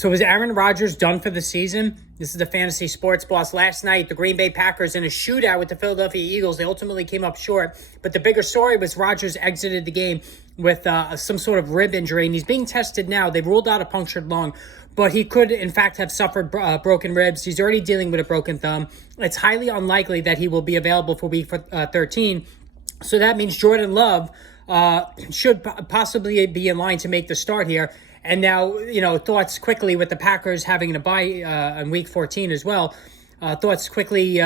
So is Aaron Rodgers done for the season? This is the Fantasy Sports Boss. Last night, the Green Bay Packers in a shootout with the Philadelphia Eagles, they ultimately came up short. But the bigger story was Rodgers exited the game with some sort of rib injury, and he's being tested now. They've ruled out a punctured lung, but he could, in fact, have suffered broken ribs. He's already dealing with a broken thumb. It's highly unlikely that he will be available for week 13. So that means Jordan Love should possibly be in line to make the start here. And now, thoughts quickly with the Packers having a bye in week 14 as well. Thoughts quickly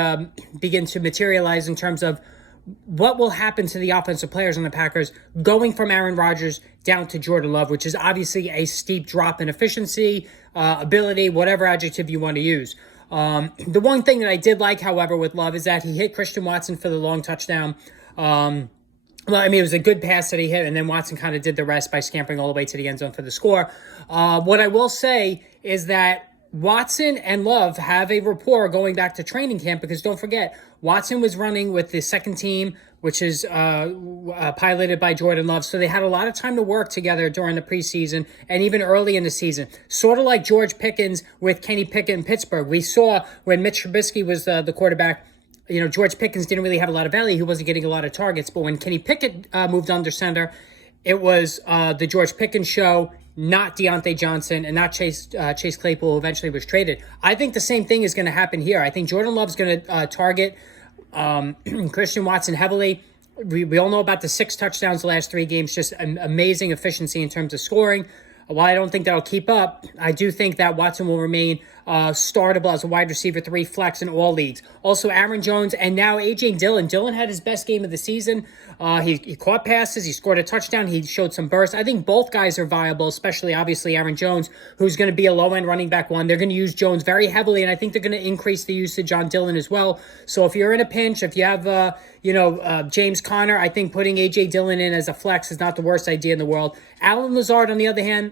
begin to materialize in terms of what will happen to the offensive players on the Packers going from Aaron Rodgers down to Jordan Love, which is obviously a steep drop in efficiency, ability, whatever adjective you want to use. The one thing that I did like, however, with Love is that he hit Christian Watson for the long touchdown. It was a good pass that he hit, and then Watson kind of did the rest by scampering all the way to the end zone for the score. What I will say is that Watson and Love have a rapport going back to training camp, because don't forget, Watson was running with the second team, which is piloted by Jordan Love. So they had a lot of time to work together during the preseason and even early in the season. Sort of like George Pickens with Kenny Pickett in Pittsburgh. We saw when Mitch Trubisky was the quarterback, George Pickens didn't really have a lot of value. He wasn't getting a lot of targets. But when Kenny Pickett moved under center, it was the George Pickens show, not Deontay Johnson and not Chase Claypool, who eventually was traded. I think the same thing is going to happen here. I think Jordan Love's going to target Christian Watson heavily. We all know about the 6 touchdowns the last 3 games, just an amazing efficiency in terms of scoring. While I don't think that'll keep up, I do think that Watson will remain startable as a wide receiver 3 flex in all leagues. Also, Aaron Jones and now A.J. Dillon. Dillon had his best game of the season. He caught passes. He scored a touchdown. He showed some burst. I think both guys are viable, especially, obviously, Aaron Jones, who's going to be a low-end running back 1. They're going to use Jones very heavily, and I think they're going to increase the usage on Dillon as well. So if you're in a pinch, if you have, James Conner, I think putting A.J. Dillon in as a flex is not the worst idea in the world. Allen Lazard, on the other hand,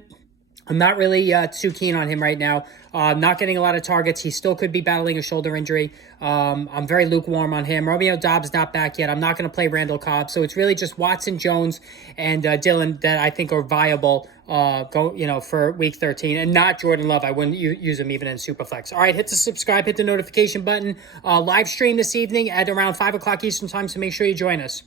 I'm not really too keen on him right now. Not getting a lot of targets. He still could be battling a shoulder injury. I'm very lukewarm on him. Romeo Doubs not back yet. I'm not going to play Randall Cobb. So it's really just Watson, Jones, and Dillon that I think are viable for week 13, and not Jordan Love. I wouldn't use him even in Superflex. All right, hit the subscribe, hit the notification button. Live stream this evening at around 5 o'clock Eastern time, so make sure you join us.